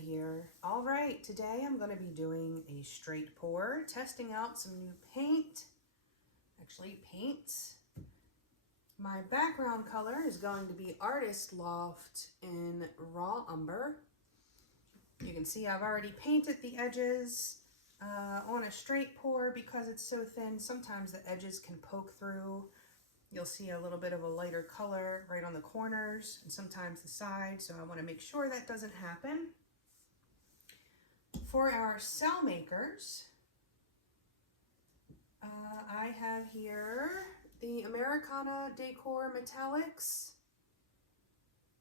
here. All right, today I'm going to be doing a straight pour, testing out some new paints. My background color is going to be Artist Loft in Raw Umber. You can see I've already painted the edges on a straight pour because it's so thin. Sometimes the edges can poke through. You'll see a little bit of a lighter color right on the corners and sometimes the sides, so I want to make sure that doesn't happen. For our cell makers, I have here the Americana Decor Metallics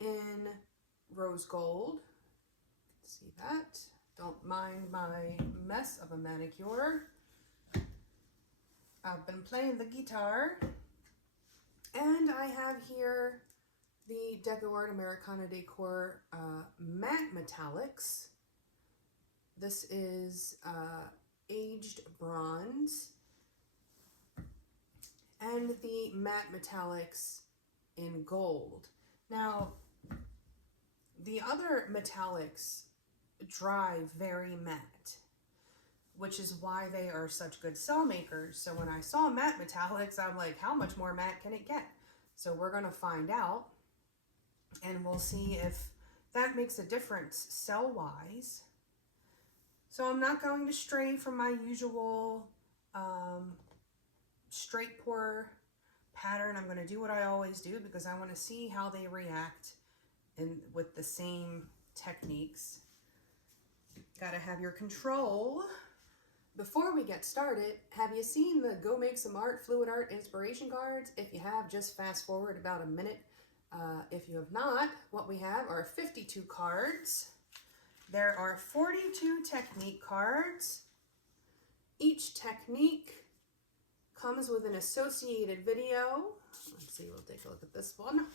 in rose gold. See that? Don't mind my mess of a manicure. I've been playing the guitar. And I have here the Decoart Americana Decor Matte Metallics. This is aged bronze. And the matte metallics in gold. Now, the other metallics dry very matte, which is why they are such good cell makers. So when I saw matte metallics, I'm like, how much more matte can it get? So we're gonna find out, and we'll see if that makes a difference cell-wise. So I'm not going to stray from my usual straight pour pattern. I'm going to do what I always do because I want to see how they react with the same techniques. Got to have your control. Before we get started, have you seen the Go Make Some Art Fluid Art inspiration cards? If you have, just fast forward about a minute. If you have not, what we have are 52 cards. There are 42 technique cards. Each technique comes with an associated video. Let's see, we'll take a look at this one.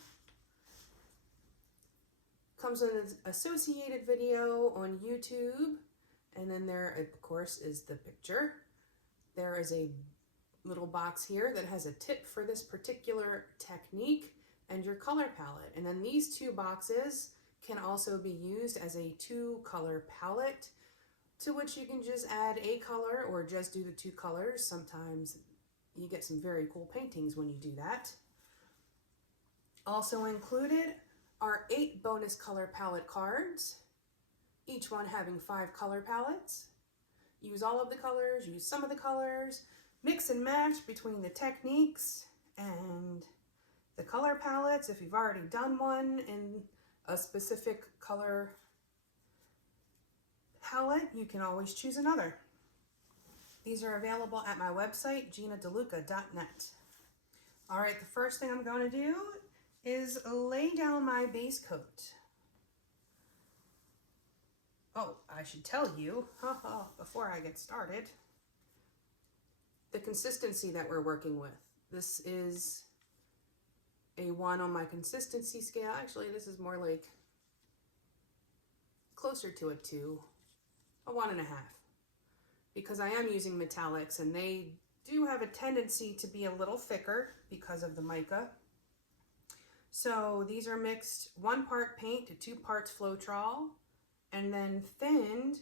Comes with an associated video on YouTube. And then there, of course, is the picture. There is a little box here that has a tip for this particular technique and your color palette. And then these two boxes can also be used as a 2-color palette, to which you can just add a color or just do the 2 colors. Sometimes you get some very cool paintings when you do that. Also included are 8 bonus color palette cards, each one having 5 color palettes. Use all of the colors, use some of the colors, mix and match between the techniques and the color palettes. If you've already done one in a specific color palette, you can always choose another. These are available at my website, ginadeluca.net. All right, the first thing I'm going to do is lay down my base coat. Oh, I should tell you, before I get started, the consistency that we're working with. This is a 1 on my consistency scale. Actually, this is more like closer to a 2, a 1.5. Because I am using metallics and they do have a tendency to be a little thicker because of the mica. So these are mixed 1 part paint to 2 parts Floetrol and then thinned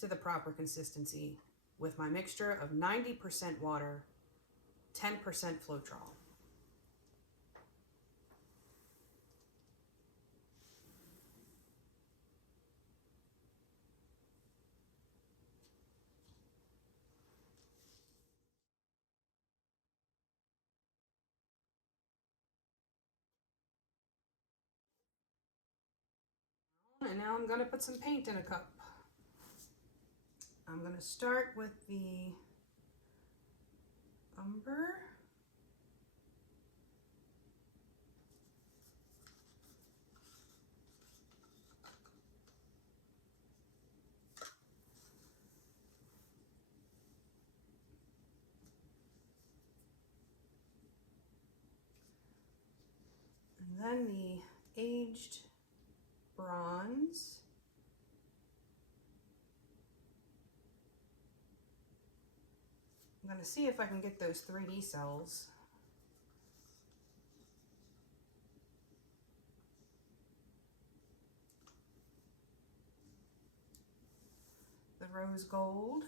to the proper consistency with my mixture of 90% water, 10% Floetrol. And now I'm going to put some paint in a cup. I'm going to start with the umber. And then the aged bronze. I'm going to see if I can get those 3D cells. rose gold.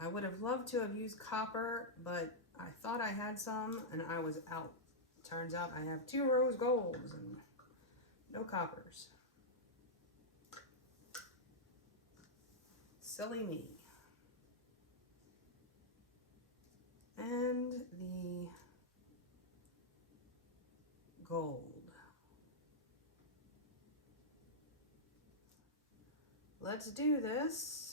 I would have loved to have used copper, but I thought I had some and I was out. Turns out I have 2 rose golds and no coppers. Silly me. And the gold. Let's do this.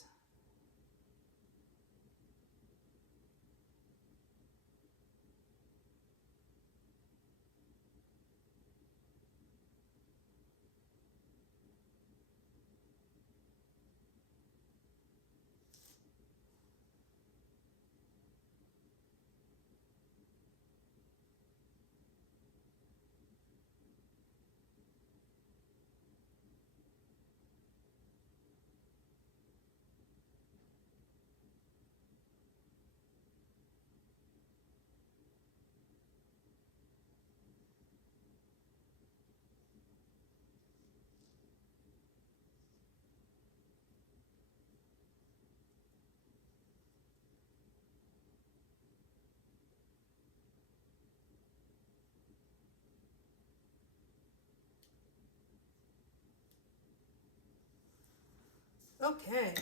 Okay,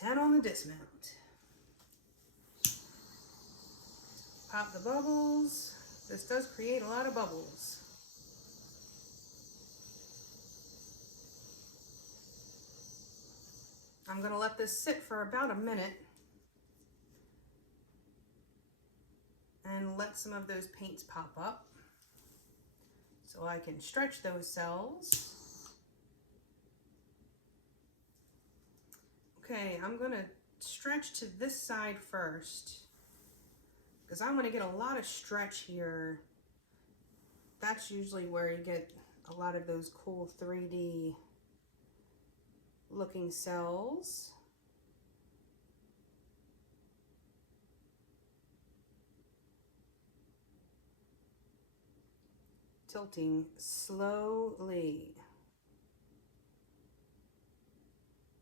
10 on the dismount. Pop the bubbles. This does create a lot of bubbles. I'm going to let this sit for about a minute and let some of those paints pop up so I can stretch those cells. Okay, I'm going to stretch to this side first because I want to get a lot of stretch here. That's usually where you get a lot of those cool 3D looking cells. Tilting slowly.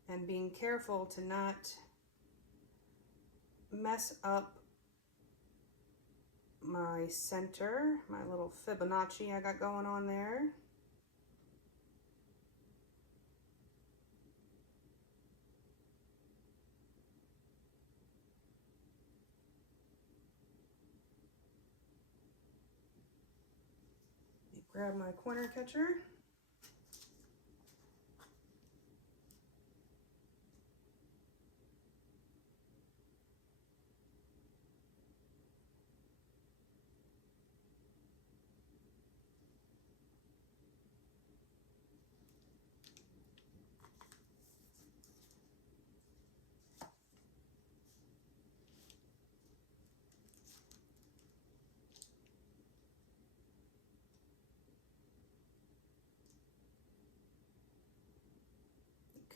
And being careful to not mess up my center, my little Fibonacci I got going on there. Grab my corner catcher.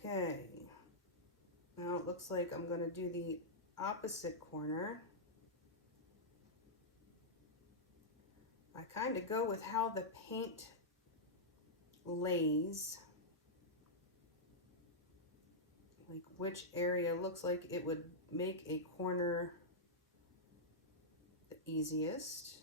Okay, now it looks like I'm going to do the opposite corner. I kind of go with how the paint lays, like which area looks like it would make a corner the easiest.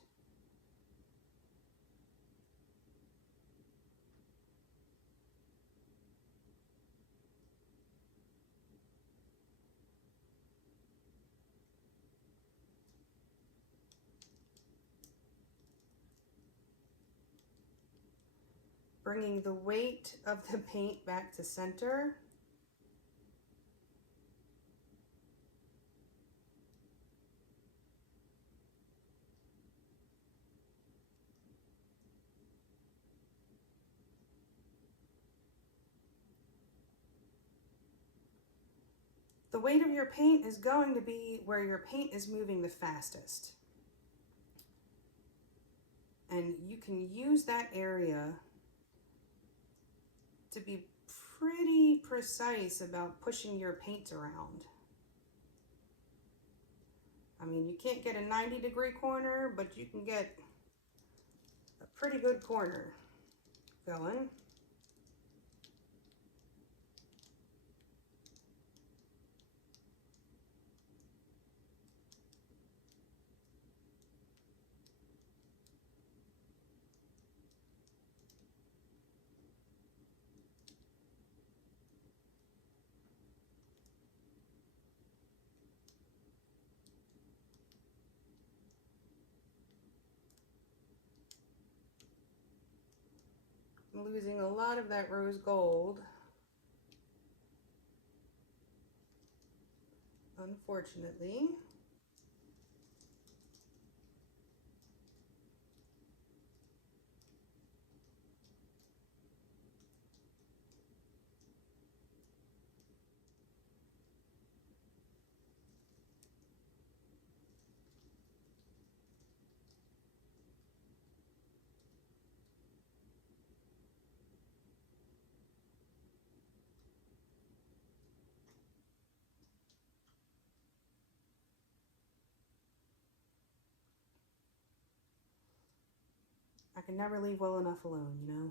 Bringing the weight of the paint back to center. The weight of your paint is going to be where your paint is moving the fastest. And you can use that area to be pretty precise about pushing your paint around. I mean, you can't get a 90-degree corner, but you can get a pretty good corner going. I'm losing a lot of that rose gold, unfortunately. I can never leave well enough alone, you know?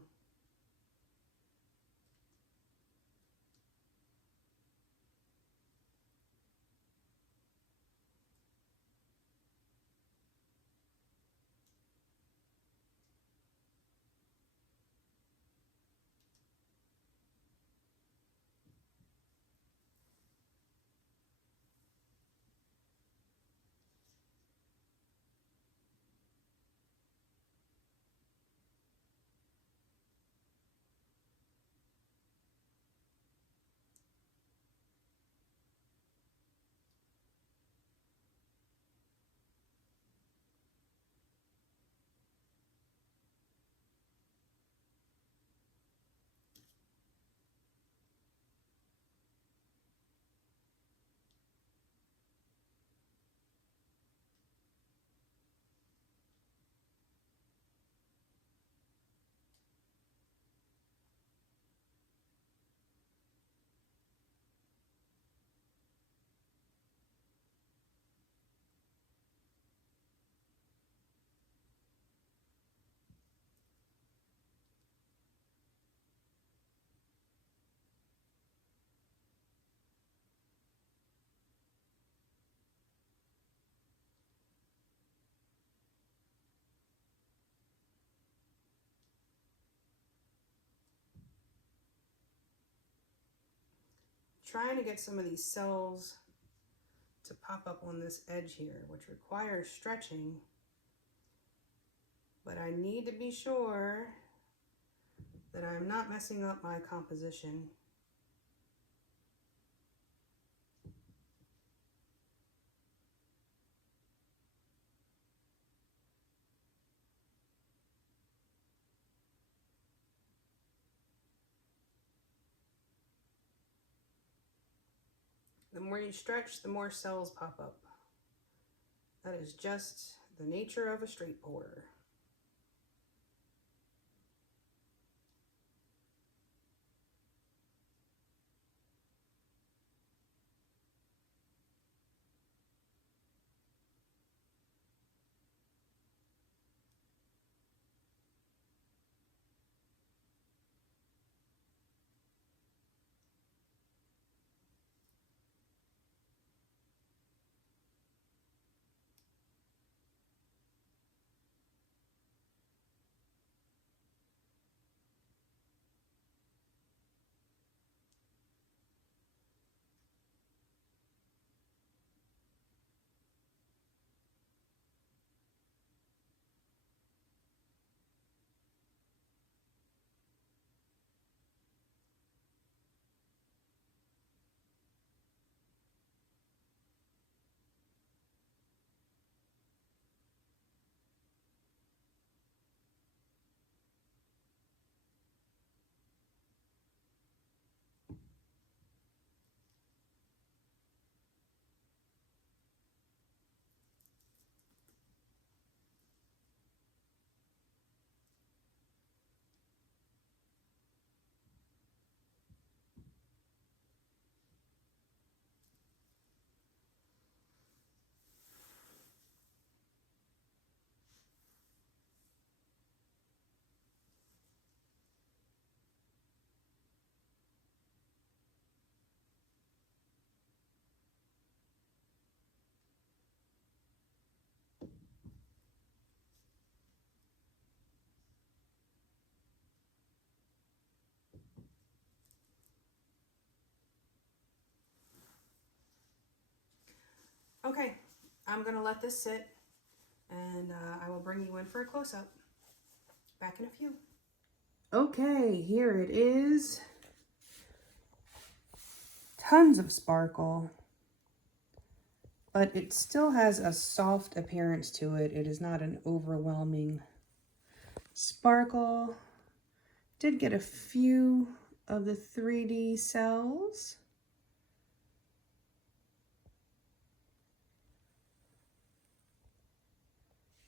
Trying to get some of these cells to pop up on this edge here, which requires stretching, but I need to be sure that I'm not messing up my composition. The more you stretch, the more cells pop up. That is just the nature of a straight pour. Okay, I'm gonna let this sit, and I will bring you in for a close-up. Back in a few. Okay, here it is. Tons of sparkle, but it still has a soft appearance to it. It is not an overwhelming sparkle. Did get a few of the 3D cells.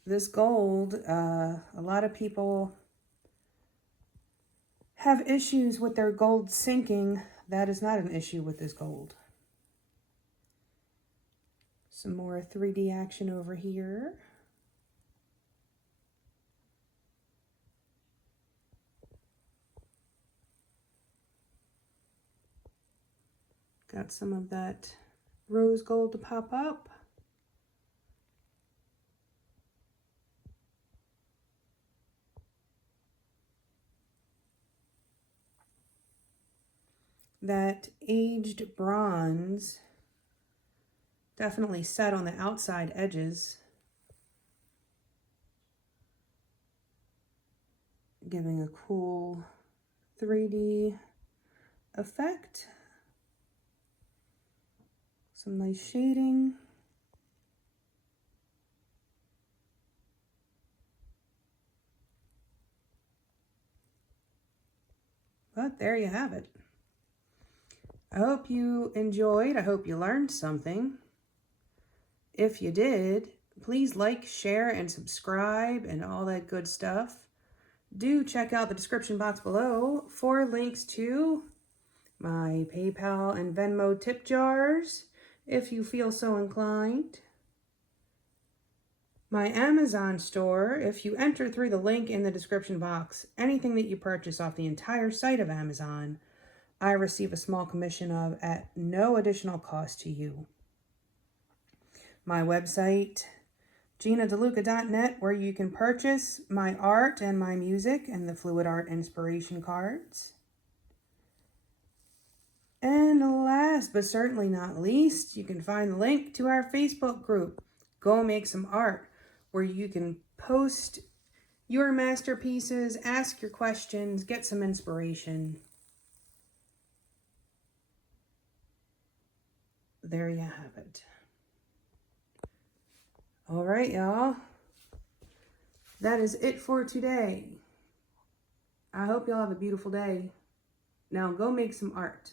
This gold, a lot of people have issues with their gold sinking. That is not an issue with this gold. Some more 3D action over here. Got some of that rose gold to pop up. That aged bronze definitely set on the outside edges, giving a cool 3D effect. Some nice shading. But there you have it. I hope you enjoyed. I hope you learned something. If you did, please like, share, and subscribe and all that good stuff. Do check out the description box below for links to my PayPal and Venmo tip jars, if you feel so inclined. My Amazon store, if you enter through the link in the description box, anything that you purchase off the entire site of Amazon, I receive a small commission of at no additional cost to you. My website, GinaDeLuca.net, where you can purchase my art and my music and the fluid art inspiration cards. And last but certainly not least, you can find the link to our Facebook group, Go Make Some Art, where you can post your masterpieces, ask your questions, get some inspiration. There you have it. All right, y'all. That is it for today. I hope y'all have a beautiful day. Now go make some art.